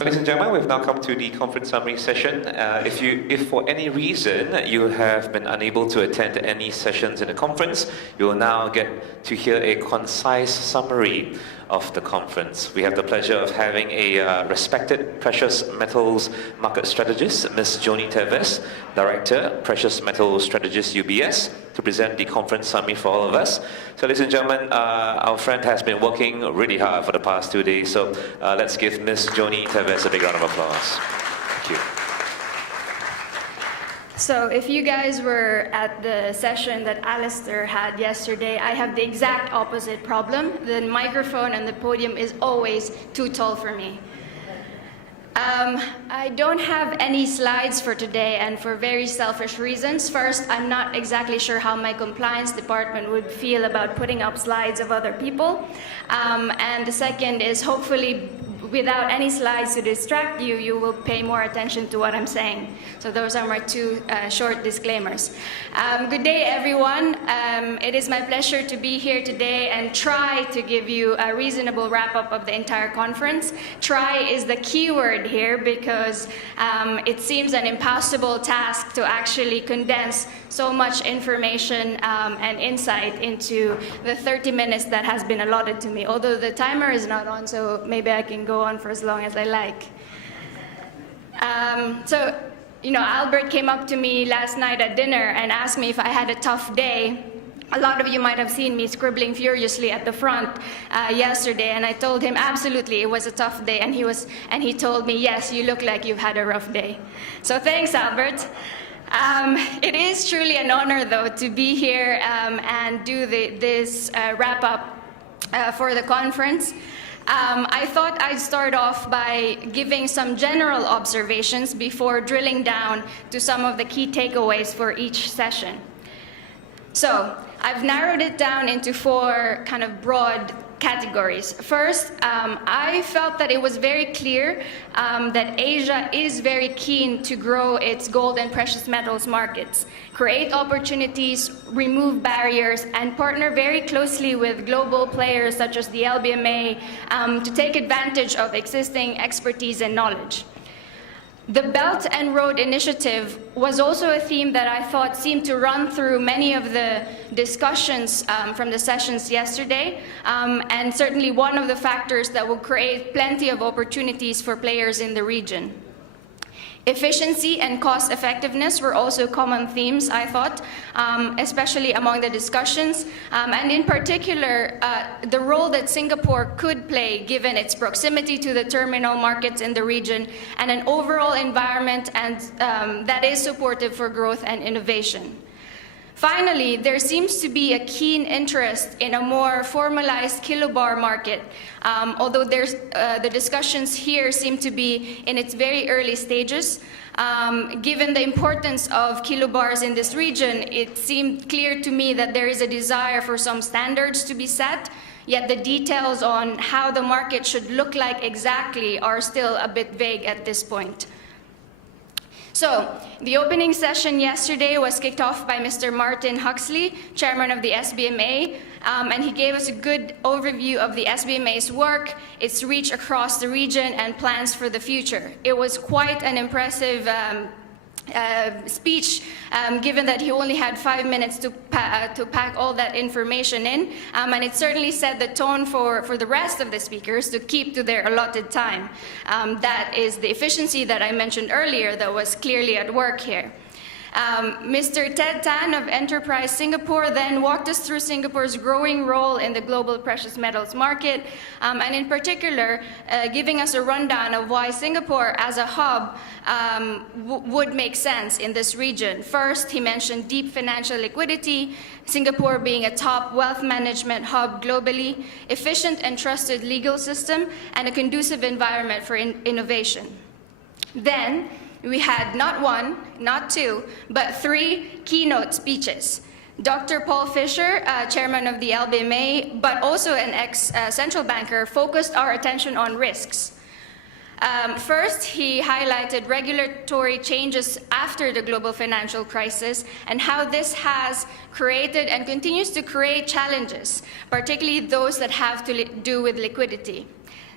Ladies and gentlemen, we've now come to the conference summary session. If for any reason you have been unable to attend any sessions in the conference, you will now get to hear a concise summary of the conference. We have the pleasure of having a respected precious metals market strategist, Ms. Joni Teves, Director, Precious Metals Strategist UBS, to present the conference summary for all of us. So ladies and gentlemen, our friend has been working really hard for the past 2 days, so let's give Ms. Joni Teves a big round of applause. Thank you. So if you guys were at the session that Alistair had yesterday, I have the exact opposite problem. The microphone and the podium is always too tall for me. I don't have any slides for today, and for very selfish reasons. First, I'm not exactly sure how my compliance department would feel about putting up slides of other people. And the second is, hopefully, without any slides to distract you, you will pay more attention to what I'm saying. So those are my two short disclaimers. Good day, everyone. It is my pleasure to be here today and try to give you a reasonable wrap-up of the entire conference. Try is the key word here because it seems an impossible task to actually condense so much information and insight into the 30 minutes that has been allotted to me, although the timer is not on, so maybe I can go on for as long as I like. So, you know, Albert came up to me last night at dinner and asked me if I had a tough day. A lot of you might have seen me scribbling furiously at the front yesterday, and I told him absolutely it was a tough day, and he told me, yes, you look like you've had a rough day. So thanks, Albert. It is truly an honor, though, to be here and do this wrap-up for the conference. I thought I'd start off by giving some general observations before drilling down to some of the key takeaways for each session. So I've narrowed it down into 4 kind of broad categories. First, I felt that it was very clear that Asia is very keen to grow its gold and precious metals markets, create opportunities, remove barriers, and partner very closely with global players such as the LBMA to take advantage of existing expertise and knowledge. The Belt and Road Initiative was also a theme that I thought seemed to run through many of the discussions from the sessions yesterday, and certainly one of the factors that will create plenty of opportunities for players in the region. Efficiency and cost effectiveness were also common themes, I thought, especially among the discussions, and in particular, the role that Singapore could play given its proximity to the terminal markets in the region and an overall environment that is supportive for growth and innovation. Finally, there seems to be a keen interest in a more formalized kilobar market, although the discussions here seem to be in its very early stages. Given the importance of kilobars in this region, it seemed clear to me that there is a desire for some standards to be set, yet the details on how the market should look like exactly are still a bit vague at this point. So, the opening session yesterday was kicked off by Mr. Martin Huxley, chairman of the SBMA, and he gave us a good overview of the SBMA's work, its reach across the region, and plans for the future. It was quite an impressive speech, given that he only had 5 minutes to pack all that information in, and it certainly set the tone for the rest of the speakers to keep to their allotted time. That is the efficiency that I mentioned earlier that was clearly at work here. Mr. Ted Tan of Enterprise Singapore then walked us through Singapore's growing role in the global precious metals market, and in particular, giving us a rundown of why Singapore as a hub would make sense in this region. First, he mentioned deep financial liquidity, Singapore being a top wealth management hub globally, efficient and trusted legal system, and a conducive environment for innovation. Then, we had not 1, not 2, but 3 keynote speeches. Dr. Paul Fisher, chairman of the LBMA, but also an ex-central banker, focused our attention on risks. First, he highlighted regulatory changes after the global financial crisis and how this has created and continues to create challenges, particularly those that have to do with liquidity.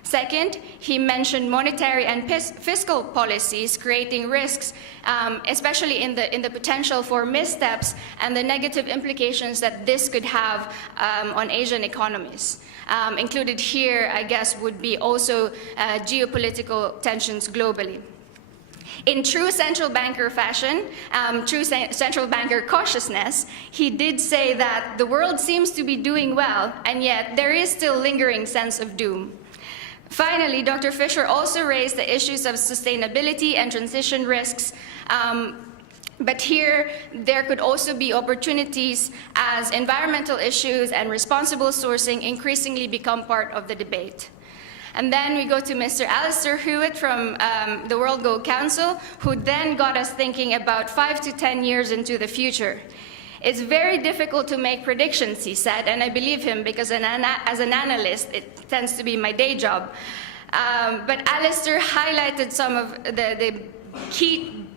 Second, he mentioned monetary and fiscal policies creating risks, especially in the potential for missteps and the negative implications that this could have on Asian economies. Included here, I guess, would be also geopolitical tensions globally. In true central banker fashion, true central banker cautiousness, he did say that the world seems to be doing well, and yet there is still lingering sense of doom. Finally, Dr. Fisher also raised the issues of sustainability and transition risks, but here there could also be opportunities as environmental issues and responsible sourcing increasingly become part of the debate. And then we go to Mr. Alistair Hewitt from the World Gold Council, who then got us thinking about 5 to 10 years into the future. It's very difficult to make predictions, he said, and I believe him because as an analyst, it tends to be my day job. But Alistair highlighted some of the key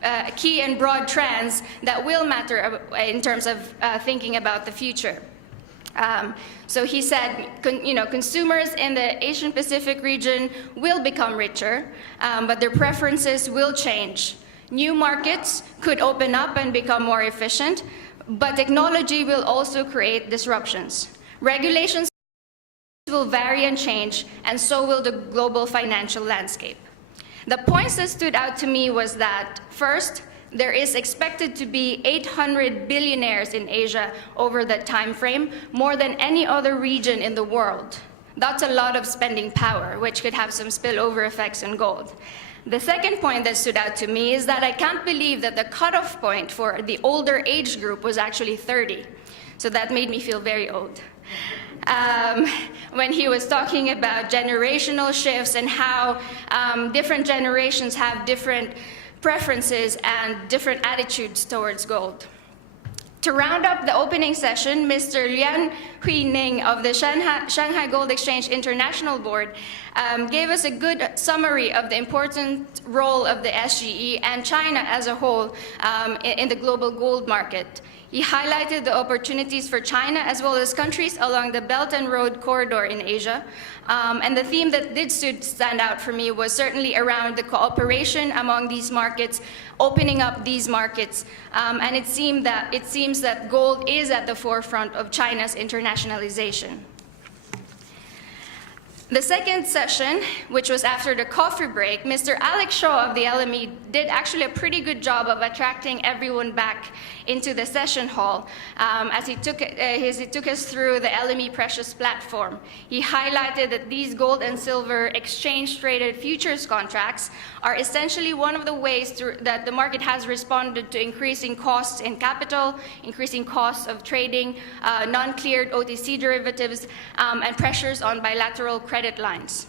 and broad trends that will matter in terms of thinking about the future. So he said, consumers in the Asian Pacific region will become richer, but their preferences will change. New markets could open up and become more efficient, but technology will also create disruptions. Regulations will vary and change, and so will the global financial landscape. The points that stood out to me was that, first, there is expected to be 800 billionaires in Asia over that time frame, more than any other region in the world. That's a lot of spending power, which could have some spillover effects on gold. The second point that stood out to me is that I can't believe that the cutoff point for the older age group was actually 30. So that made me feel very old. When he was talking about generational shifts and how different generations have different preferences and different attitudes towards gold. To round up the opening session, Mr. Lian Huining of the Shanghai Gold Exchange International Board gave us a good summary of the important role of the SGE and China as a whole in the global gold market. He highlighted the opportunities for China as well as countries along the Belt and Road corridor in Asia. And the theme that did stand out for me was certainly around the cooperation among these markets, opening up these markets. And it seems that gold is at the forefront of China's internationalization. The second session, which was after the coffee break, Mr. Alex Shaw of the LME did actually a pretty good job of attracting everyone back into the session hall as he took us through the LME Precious platform. He highlighted that these gold and silver exchange-traded futures contracts are essentially one of the ways that the market has responded to increasing costs in capital, increasing costs of trading, non-cleared OTC derivatives, and pressures on bilateral credit lines.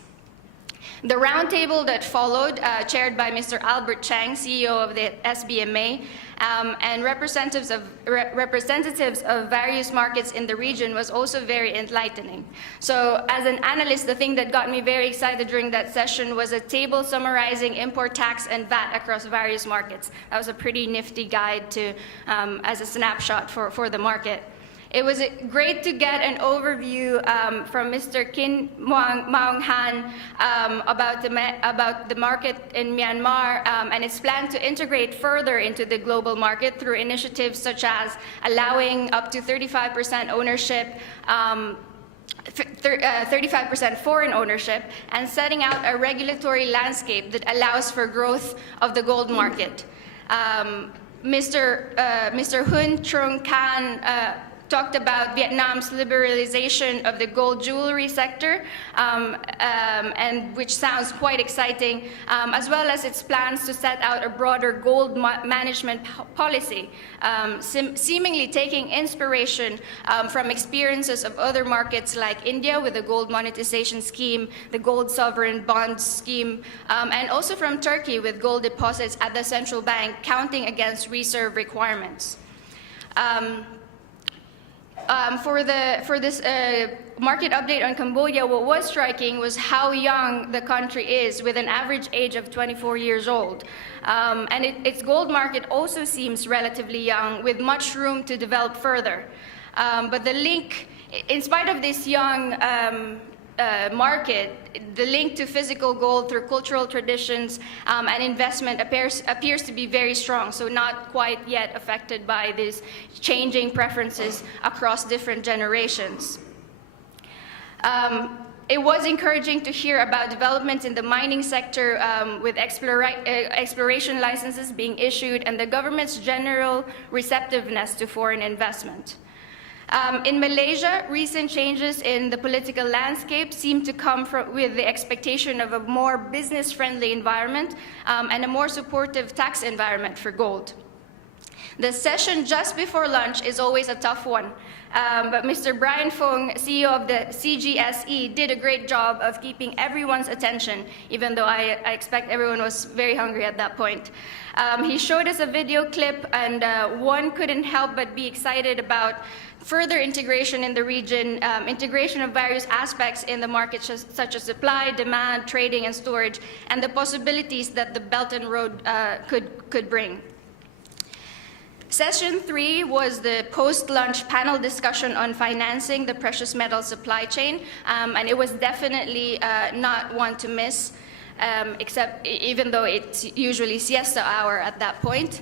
The roundtable that followed, chaired by Mr. Albert Chang, CEO of the SBMA, and representatives of various markets in the region was also very enlightening. So as an analyst, the thing that got me very excited during that session was a table summarizing import tax and VAT across various markets. That was a pretty nifty guide to, as a snapshot for the market. It was great to get an overview from Mr. Kin Maung Han about the market in Myanmar and its plan to integrate further into the global market through initiatives such as allowing up to 35% ownership, 35% foreign ownership, and setting out a regulatory landscape that allows for growth of the gold market. Mr. Hun Trung Can talked about Vietnam's liberalization of the gold jewelry sector, and which sounds quite exciting, as well as its plans to set out a broader gold management policy, seemingly taking inspiration from experiences of other markets like India with the gold monetization scheme, the gold sovereign bonds scheme, and also from Turkey with gold deposits at the central bank counting against reserve requirements. For this market update on Cambodia, what was striking was how young the country is, with an average age of 24 years old. And its gold market also seems relatively young, with much room to develop further. But the link, in spite of this young market, the link to physical gold through cultural traditions and investment appears to be very strong, so not quite yet affected by these changing preferences across different generations. It was encouraging to hear about developments in the mining sector with exploration licenses being issued and the government's general receptiveness to foreign investment. In Malaysia, recent changes in the political landscape seem to come with the expectation of a more business-friendly environment and a more supportive tax environment for gold. The session just before lunch is always a tough one, but Mr. Brian Fung, CEO of the CGSE, did a great job of keeping everyone's attention, even though I expect everyone was very hungry at that point. He showed us a video clip, and one couldn't help but be excited about further integration in the region, integration of various aspects in the market, such as supply, demand, trading, and storage, and the possibilities that the Belt and Road could bring. Session 3 was the post-lunch panel discussion on financing the precious metal supply chain, and it was definitely not one to miss, except even though it's usually siesta hour at that point.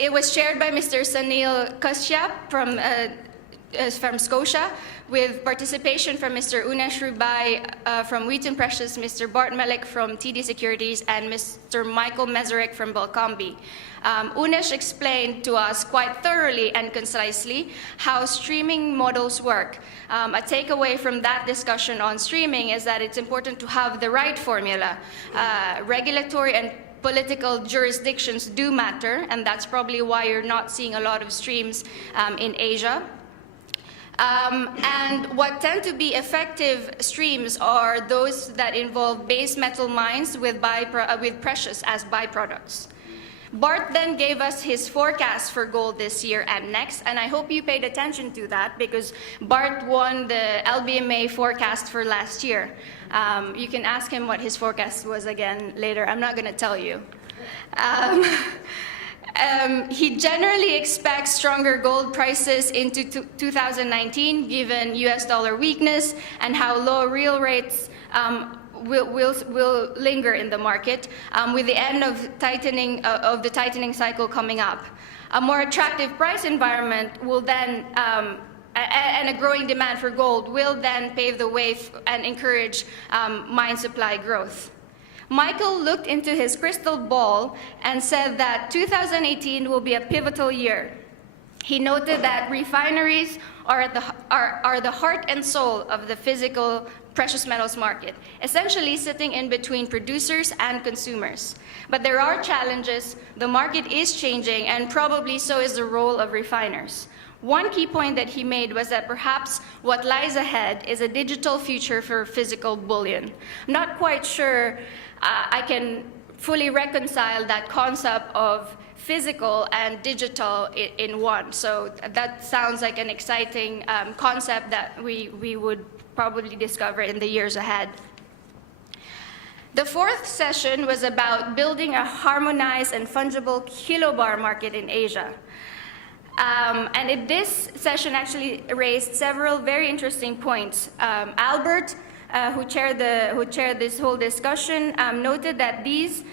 It was chaired by Mr. Sanil Kashyap from Scotia, with participation from Mr. Unesh Rubai from Wheaton Precious, Mr. Bart Malik from TD Securities, and Mr. Michael Mezarek from Belcombi. Unesh explained to us quite thoroughly and concisely how streaming models work. A takeaway from that discussion on streaming is that it's important to have the right formula. Regulatory and political jurisdictions do matter, and that's probably why you're not seeing a lot of streams in Asia. And what tend to be effective streams are those that involve base metal mines with precious as byproducts. Bart then gave us his forecast for gold this year and next, and I hope you paid attention to that because Bart won the LBMA forecast for last year. You can ask him what his forecast was again later. I'm not going to tell you. He generally expects stronger gold prices into 2019, given US dollar weakness and how low real rates will linger in the market, with the end of the tightening cycle coming up. A more attractive price environment will then, and a growing demand for gold will then pave the way and encourage mine supply growth. Michael looked into his crystal ball and said that 2018 will be a pivotal year. He noted that refineries are the heart and soul of the physical precious metals market, essentially sitting in between producers and consumers. But there are challenges, the market is changing, and probably so is the role of refiners. One key point that he made was that perhaps what lies ahead is a digital future for physical bullion. I'm not quite sure I can fully reconcile that concept of physical and digital in one. So that sounds like an exciting concept that we would probably discover in the years ahead. The fourth session was about building a harmonized and fungible kilobar market in Asia. And this session actually raised several very interesting points. Albert, who chaired this whole discussion, noted that these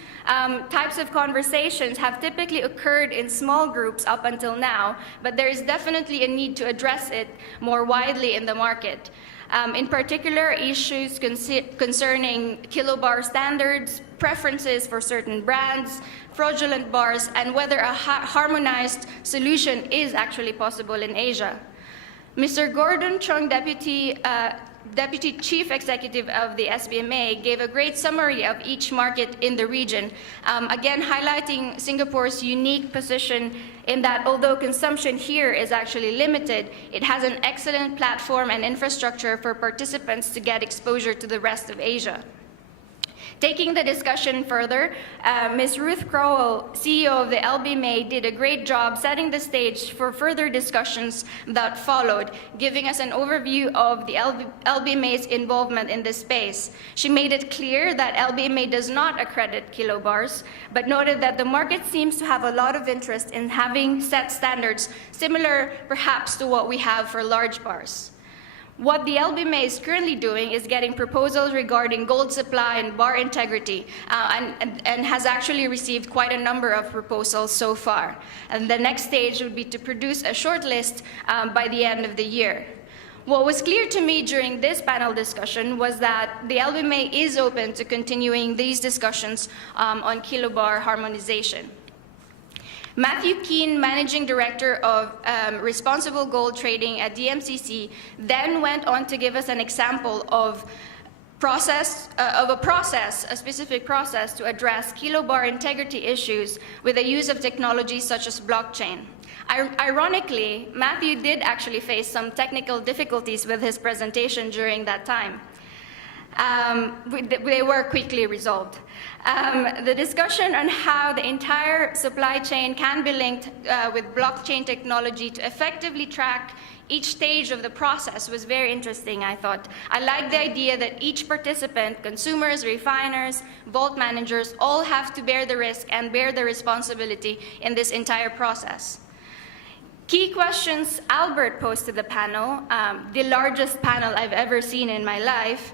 types of conversations have typically occurred in small groups up until now, but there is definitely a need to address it more widely in the market. In particular, issues concerning kilobar standards, preferences for certain brands, fraudulent bars, and whether a harmonized solution is actually possible in Asia. Mr. Gordon Chung, Deputy Chief Executive of the SBMA, gave a great summary of each market in the region, again highlighting Singapore's unique position in that although consumption here is actually limited, it has an excellent platform and infrastructure for participants to get exposure to the rest of Asia. Taking the discussion further, Ms. Ruth Crowell, CEO of the LBMA, did a great job setting the stage for further discussions that followed, giving us an overview of the LBMA's involvement in this space. She made it clear that LBMA does not accredit kilobars, but noted that the market seems to have a lot of interest in having set standards similar perhaps to what we have for large bars. What the LBMA is currently doing is getting proposals regarding gold supply and bar integrity, and has actually received quite a number of proposals so far. And the next stage would be to produce a short list by the end of the year. What was clear to me during this panel discussion was that the LBMA is open to continuing these discussions on kilobar harmonization. Matthew Keane, Managing Director of Responsible Gold Trading at DMCC, then went on to give us an example of a specific process to address kilobar integrity issues with the use of technologies such as blockchain. Ironically, Matthew did actually face some technical difficulties with his presentation during that time. They were quickly resolved. The discussion on how the entire supply chain can be linked with blockchain technology to effectively track each stage of the process was very interesting, I thought. I like the idea that each participant, consumers, refiners, vault managers, all have to bear the risk and bear the responsibility in this entire process. Key questions Albert posed to the panel, the largest panel I've ever seen in my life,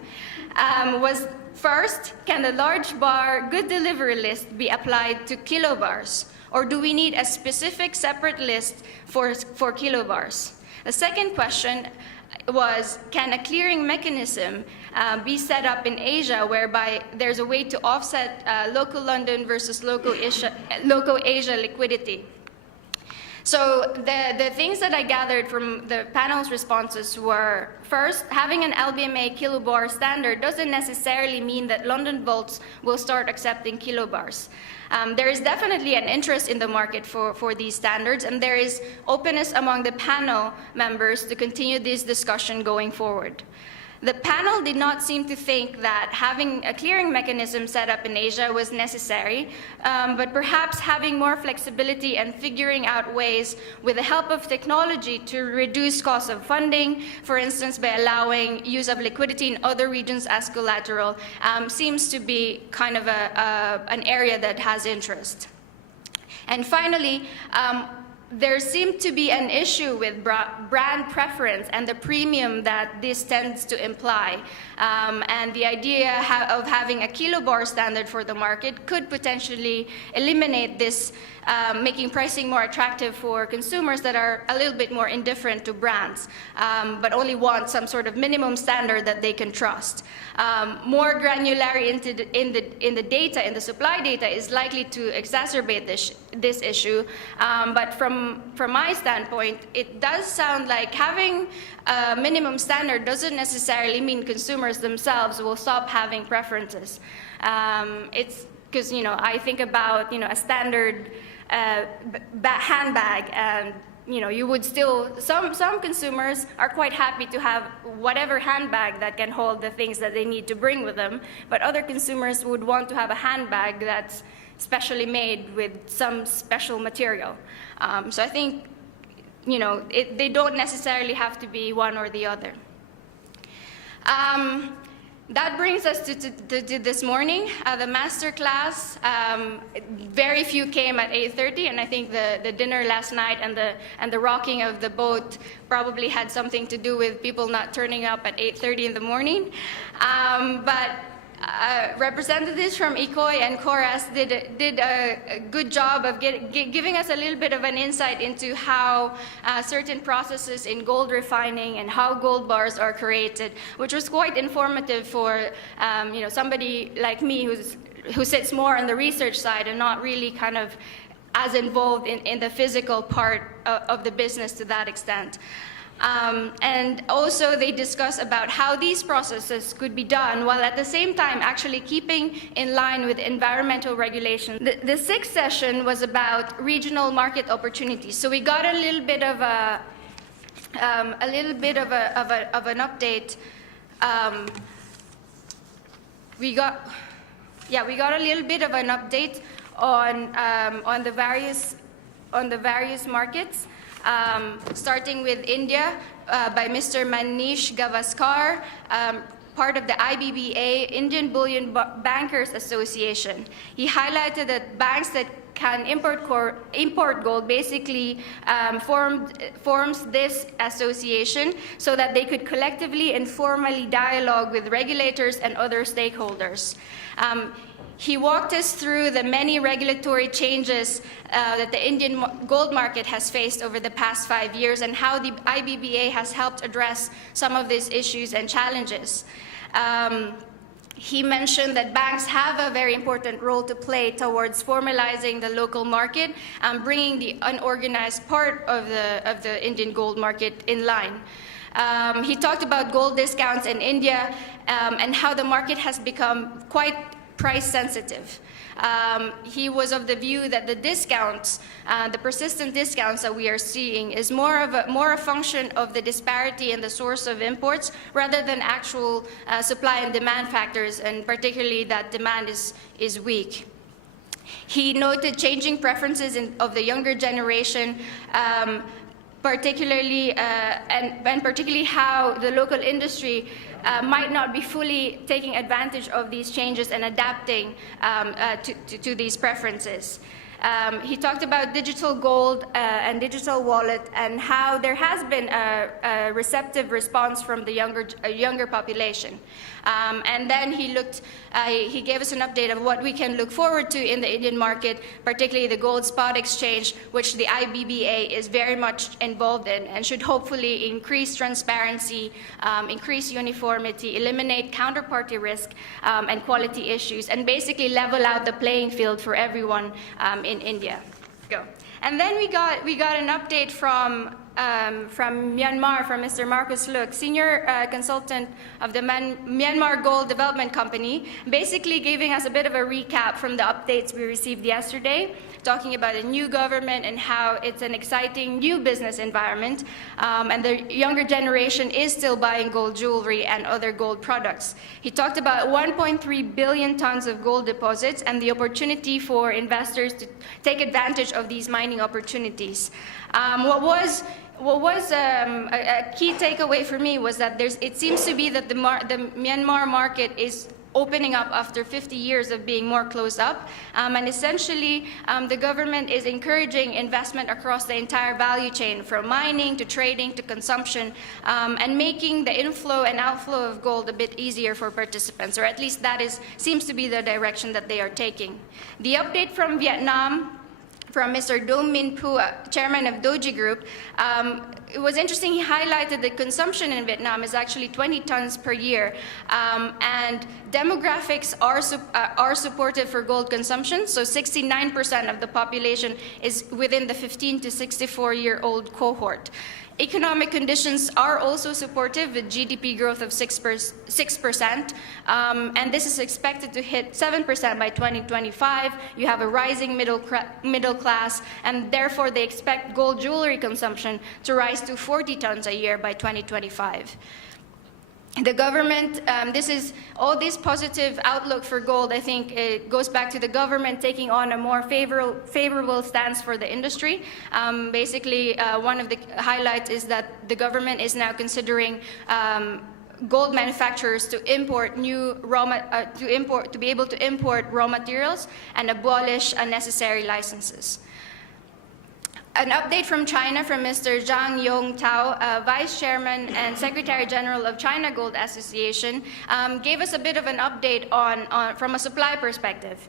was first, can the large bar good delivery list be applied to kilobars? Or do we need a specific separate list for kilobars? The second question was, can a clearing mechanism be set up in Asia whereby there's a way to offset local London versus local Asia liquidity? So the things that I gathered from the panel's responses were, first, having an LBMA kilobar standard doesn't necessarily mean that London vaults will start accepting kilobars. There is definitely an interest in the market for these standards, and there is openness among the panel members to continue this discussion going forward. The panel did not seem to think that having a clearing mechanism set up in Asia was necessary, but perhaps having more flexibility and figuring out ways with the help of technology to reduce costs of funding, for instance, by allowing use of liquidity in other regions as collateral, seems to be kind of an area that has interest. And finally, there seemed to be an issue with brand preference and the premium that this tends to imply. And the idea of having a kilobar standard for the market could potentially eliminate this, making pricing more attractive for consumers that are a little bit more indifferent to brands, but only want some sort of minimum standard that they can trust. More granularity in the data, in the supply data, is likely to exacerbate this issue. But from my standpoint, it does sound like having a minimum standard doesn't necessarily mean consumers themselves will stop having preferences. It's because, I think about, a standard handbag, and you would still, some consumers are quite happy to have whatever handbag that can hold the things that they need to bring with them, but other consumers would want to have a handbag that's specially made with some special material. So I think, they don't necessarily have to be one or the other. That brings us to this morning, the master class. Very few came at 8:30, and I think the dinner last night and the rocking of the boat probably had something to do with people not turning up at 8:30 in the morning. But representatives from ICOI and CORAS did a good job of giving us a little bit of an insight into how certain processes in gold refining and how gold bars are created, which was quite informative for somebody like me who sits more on the research side and not really kind of as involved in the physical part of the business to that extent. And also they discuss about how these processes could be done while at the same time actually keeping in line with environmental regulations. The sixth session was about regional market opportunities. So we got a little bit of an update. We got a little bit of an update on the various markets. Starting with India by Mr. Manish Gavaskar, part of the IBBA, Indian Bullion Bankers Association. He highlighted that banks that Can Import Gold basically forms this association so that they could collectively and formally dialogue with regulators and other stakeholders. He walked us through the many regulatory changes that the Indian gold market has faced over the past 5 years and how the IBBA has helped address some of these issues and challenges. He mentioned that banks have a very important role to play towards formalizing the local market and bringing the unorganized part of the Indian gold market in line. He talked about gold discounts in India and how the market has become quite price sensitive. He was of the view that the discounts, the persistent discounts that we are seeing, is more a function of the disparity in the source of imports rather than actual supply and demand factors, and particularly that demand is weak. He noted changing preferences of the younger generation, particularly how the local industry might not be fully taking advantage of these changes and adapting to these preferences. He talked about digital gold and digital wallet and how there has been a receptive response from the younger population. And then he gave us an update of what we can look forward to in the Indian market, particularly the gold spot exchange, which the IBBA is very much involved in and should hopefully increase transparency, increase uniformity, eliminate counterparty risk and quality issues, and basically level out the playing field for everyone in India. Go. And then we got an update from Myanmar, from Mr. Marcus Luke, senior consultant of the Myanmar Gold Development Company, basically giving us a bit of a recap from the updates we received yesterday, talking about a new government and how it's an exciting new business environment, and the younger generation is still buying gold jewelry and other gold products. He talked about 1.3 billion tons of gold deposits and the opportunity for investors to take advantage of these mining opportunities. What was a key takeaway for me was that it seems to be that the Myanmar market is opening up after 50 years of being more closed up, and essentially the government is encouraging investment across the entire value chain, from mining to trading to consumption, and making the inflow and outflow of gold a bit easier for participants, or at least that seems to be the direction that they are taking. The update from Vietnam, from Mr. Dom Min Phu, chairman of Doji Group, it was interesting. He highlighted that consumption in Vietnam is actually 20 tons per year, and demographics are supportive for gold consumption. So 69% of the population is within the 15 to 64-year-old cohort. Economic conditions are also supportive, with GDP growth of 6%, and this is expected to hit 7% by 2025. You have a rising middle class, and therefore they expect gold jewelry consumption to rise to 40 tons a year by 2025. The government, all this positive outlook for gold, I think it goes back to the government taking on a more favorable stance for the industry. Basically, one of the highlights is that the government is now considering gold manufacturers to be able to import raw materials and abolish unnecessary licenses. An update from China from Mr. Zhang Yongtao, Vice Chairman and Secretary General of China Gold Association, gave us a bit of an update from a supply perspective.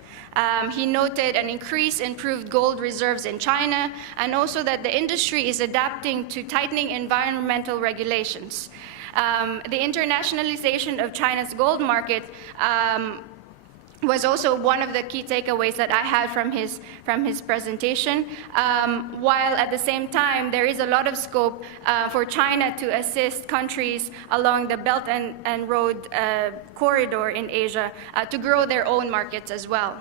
He noted an increase in proved gold reserves in China, and also that the industry is adapting to tightening environmental regulations. The internationalization of China's gold market was also one of the key takeaways that I had from his presentation, while at the same time there is a lot of scope for China to assist countries along the Belt and Road corridor in Asia to grow their own markets as well.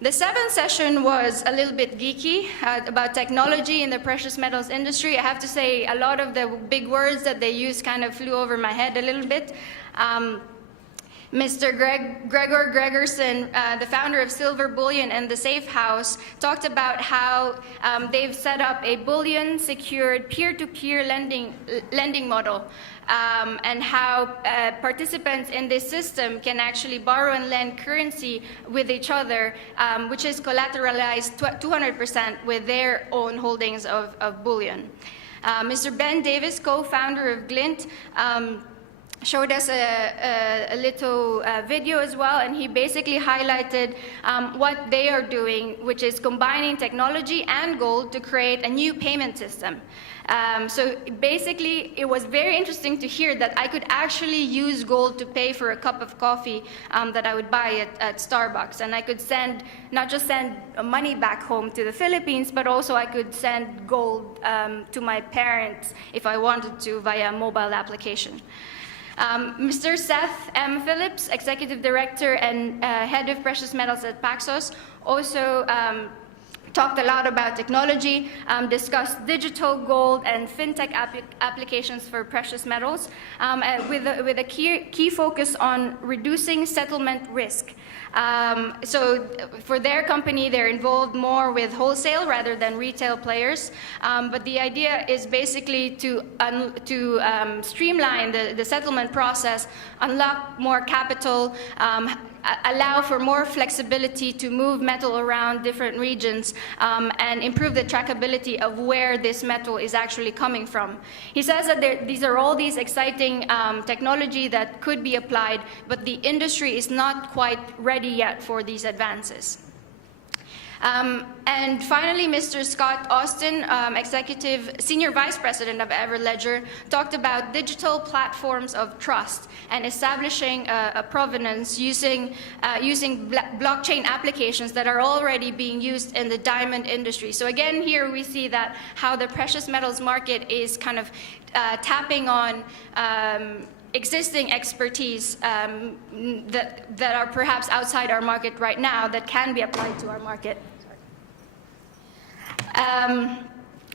The seventh session was a little bit geeky, about technology in the precious metals industry. I have to say a lot of the big words that they used kind of flew over my head a little bit. Mr. Gregor Gregerson, the founder of Silver Bullion and the Safe House, talked about how they've set up a bullion-secured peer-to-peer lending model. and how participants in this system can actually borrow and lend currency with each other, which is collateralized 200% with their own holdings of bullion. Mr. Ben Davis, co-founder of Glint, showed us a little video as well, and he basically highlighted what they are doing, which is combining technology and gold to create a new payment system. So basically, it was very interesting to hear that I could actually use gold to pay for a cup of coffee that I would buy at Starbucks. And I could not just send money back home to the Philippines, but also I could send gold to my parents if I wanted to via a mobile application. Mr. Seth M. Phillips, Executive Director and Head of Precious Metals at Paxos, also talked a lot about technology, discussed digital gold and fintech applications for precious metals, with a key focus on reducing settlement risk. So for their company, they're involved more with wholesale rather than retail players. But the idea is basically to streamline the settlement process, unlock more capital, allow for more flexibility to move metal around different regions, and improve the trackability of where this metal is actually coming from. He says that these are all these exciting technology that could be applied, but the industry is not quite ready yet for these advances. And finally, Mr. Scott Austin, Senior Vice President of Everledger, talked about digital platforms of trust and establishing a provenance using blockchain applications that are already being used in the diamond industry. So again, here we see that how the precious metals market is kind of tapping on existing expertise that are perhaps outside our market right now that can be applied to our market.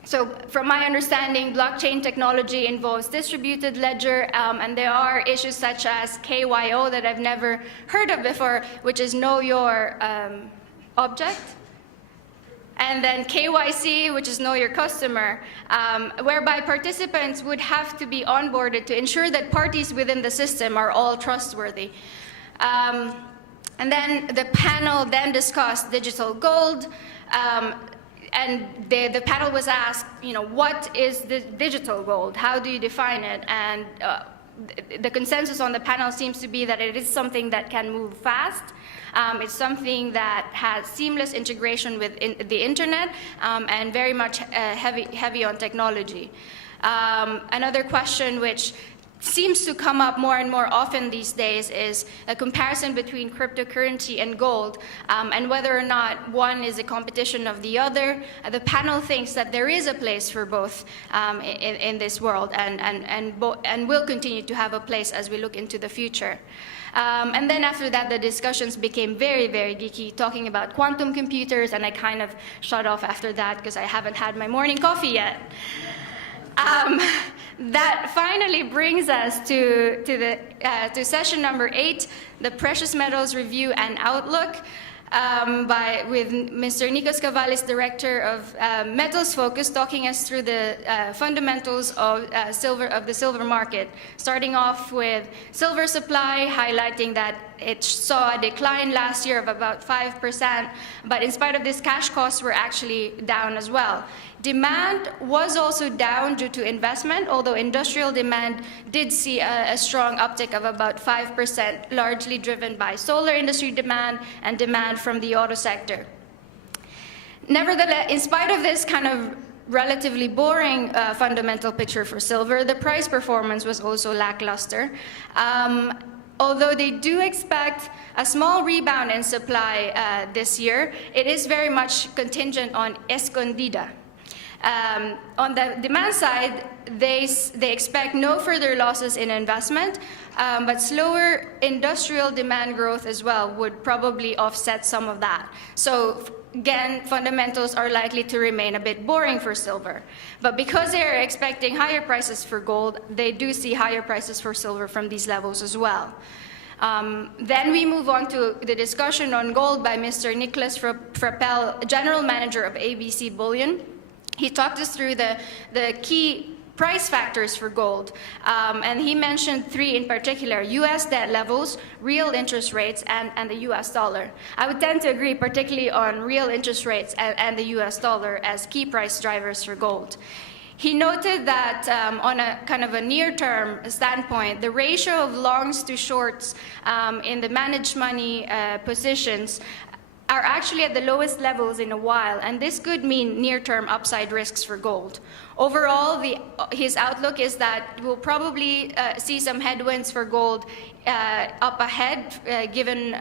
So from my understanding, blockchain technology involves distributed ledger, and there are issues such as KYO that I've never heard of before, which is know your object. And then KYC, which is know your customer, whereby participants would have to be onboarded to ensure that parties within the system are all trustworthy. And then the panel then discussed digital gold, and the panel was asked, what is the digital gold? How do you define it? And the consensus on the panel seems to be that it is something that can move fast. It's something that has seamless integration with the internet, and very much heavy on technology. Another question which seems to come up more and more often these days is a comparison between cryptocurrency and gold, and whether or not one is a competition of the other. The panel thinks that there is a place for both in this world, and will continue to have a place as we look into the future. And then after that, the discussions became very, very geeky, talking about quantum computers, and I kind of shut off after that because I haven't had my morning coffee yet. That finally brings us to session number 8, the Precious Metals Review and Outlook, with Mr. Nikos Kavalis, Director of Metals Focus, talking us through the fundamentals of the silver market, starting off with silver supply, highlighting that it saw a decline last year of about 5%, but in spite of this, cash costs were actually down as well. Demand was also down due to investment, although industrial demand did see a strong uptick of about 5%, largely driven by solar industry demand and demand from the auto sector. Nevertheless, in spite of this kind of relatively boring fundamental picture for silver, the price performance was also lackluster. Although they do expect a small rebound in supply this year, it is very much contingent on escondida. On the demand side, they expect no further losses in investment, but slower industrial demand growth as well would probably offset some of that. So again, fundamentals are likely to remain a bit boring for silver. But because they are expecting higher prices for gold, they do see higher prices for silver from these levels as well. Then we move on to the discussion on gold by Mr. Nicholas Frappel, General Manager of ABC Bullion. He talked us through the key price factors for gold. And he mentioned three in particular: US debt levels, real interest rates, and the US dollar. I would tend to agree particularly on real interest rates and the US dollar as key price drivers for gold. He noted that on a kind of a near-term standpoint, the ratio of longs to shorts in the managed money positions are actually at the lowest levels in a while, and this could mean near-term upside risks for gold. Overall, his outlook is that we'll probably see some headwinds for gold up ahead, given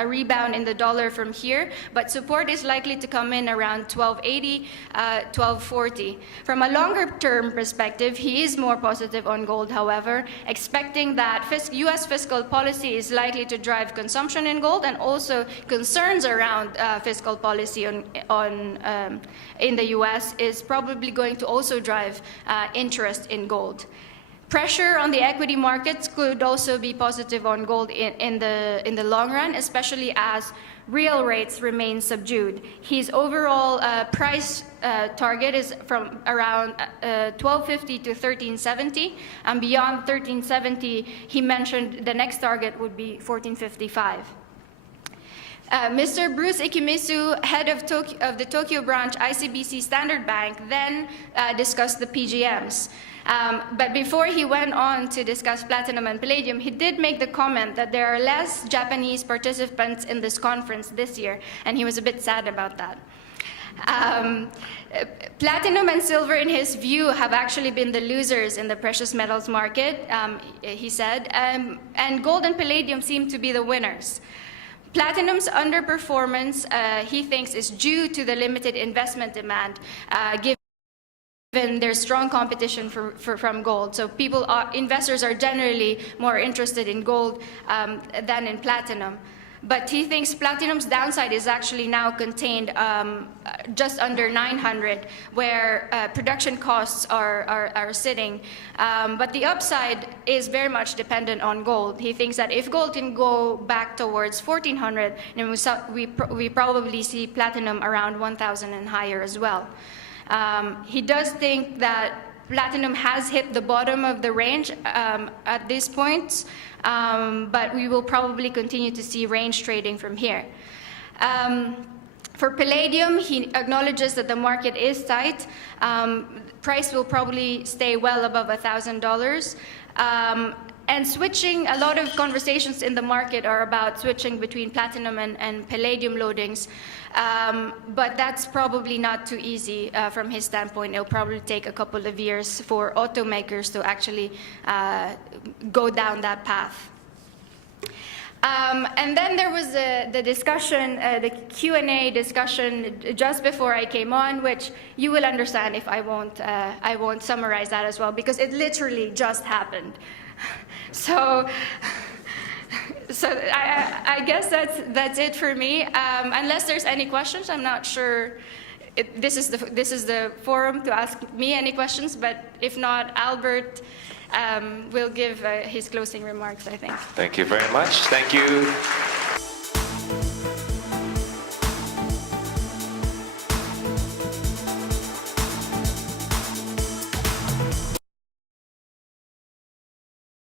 a rebound in the dollar from here, but support is likely to come in around 1280, 1240. From a longer-term perspective, he is more positive on gold, however, expecting that US fiscal policy is likely to drive consumption in gold, and also concerns around fiscal policy in the US is probably going to also drive interest in gold. Pressure on the equity markets could also be positive on gold in the long run, especially as real rates remain subdued. His overall price target is from around 1250 to 1370, and beyond 1370, he mentioned the next target would be 1455. Mr. Bruce Ikimisu, head of the Tokyo branch ICBC Standard Bank, then discussed the PGMs. But before he went on to discuss platinum and palladium, he did make the comment that there are less Japanese participants in this conference this year, and he was a bit sad about that. Platinum and silver, in his view, have actually been the losers in the precious metals market, he said, and gold and palladium seem to be the winners. Platinum's underperformance, he thinks, is due to the limited investment demand, given there's strong competition from gold. So investors are generally more interested in gold than in platinum. But he thinks platinum's downside is actually now contained just under 900, where production costs are sitting. But the upside is very much dependent on gold. He thinks that if gold can go back towards 1400, then we probably see platinum around 1000 and higher as well. He does think that platinum has hit the bottom of the range at this point, but we will probably continue to see range trading from here. For palladium, he acknowledges that the market is tight. Price will probably stay well above $1,000. And switching, a lot of conversations in the market are about switching between platinum and palladium loadings, but that's probably not too easy from his standpoint. It'll probably take a couple of years for automakers to actually go down that path. And then there was the discussion, the Q&A discussion just before I came on, which you will understand if I won't summarize that as well, because it literally just happened. So I guess that's it for me. Unless there's any questions, I'm not sure. This is the forum to ask me any questions, but if not, Albert will give his closing remarks, I think. Thank you very much. Thank you.